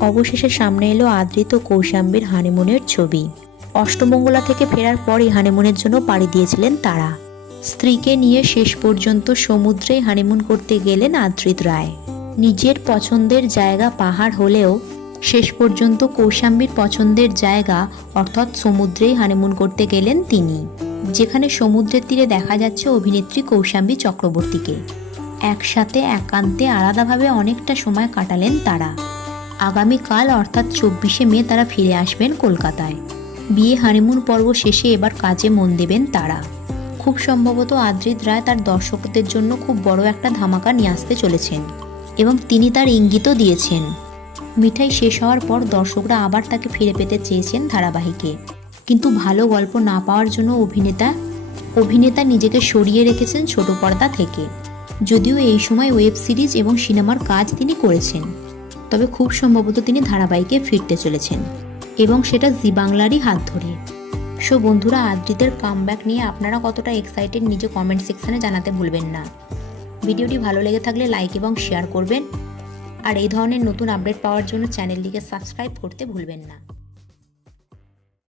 অবশেষে সামনে এলো আদৃত কৌশাম্বীর হানিমুনের ছবি। অষ্টমঙ্গলা থেকে ফেরার পরই হানিমুনের জন্য পাড়ি দিয়েছিলেন তারা। স্ত্রীকে নিয়ে শেষ পর্যন্ত সমুদ্রে হানিমুন করতে গেলেন আদৃত রায়। নিজের পছন্দের জায়গা পাহাড় হলেও শেষ পর্যন্ত কৌশাম্বীর পছন্দের জায়গা, অর্থাৎ সমুদ্রেই হানিমুন করতে গেলেন তিনি। যেখানে সমুদ্রের তীরে দেখা যাচ্ছে অভিনেত্রী কৌশাম্বী চক্রবর্তীকে। একসাথে একান্তে আলাদাভাবে অনেকটা সময় কাটালেন তারা। আগামীকাল অর্থাৎ চব্বিশে মে তারা ফিরে আসবেন কলকাতায়। বিয়ে হানিমুন পর্ব শেষে এবার কাজে মন দেবেন তারা। খুব সম্ভবত আদ্রিত রায় তার দর্শকদের জন্য খুব বড় একটা ধামাকা নিয়ে আসতে চলেছেন এবং তিনি তার ইঙ্গিতও দিয়েছেন। মিঠাই শেষ হওয়ার পর দর্শকরা আবার তাকে ফিরে পেতে চেয়েছেন ধারাবাহিকে। কিন্তু ভালো গল্প না পাওয়ার জন্য অভিনেতা অভিনেতা নিজেকে সরিয়ে রেখেছেন ছোট পর্দা থেকে। যদিও এই সময় ওয়েব সিরিজ এবং সিনেমার কাজ তিনি করেছেন। তবে খুব সম্ভবত তিনি ধারাবাহিকে ফিরতে চলেছেন এবং সেটা জি বাংলারই হাত ধরে সো বন্ধুরা আদ্রিদের কামব্যাক নিয়ে আপনারা কতটা এক্সাইটেড নিজে কমেন্ট সেকশানে জানাতে ভুলবেন না। ভিডিওটি ভালো লেগে থাকলে লাইক এবং শেয়ার করবেন। আর এই ধরনের নতুন আপডেট পাওয়ার জন্য চ্যানেলটিকে সাবস্ক্রাইব করতে ভুলবেন না।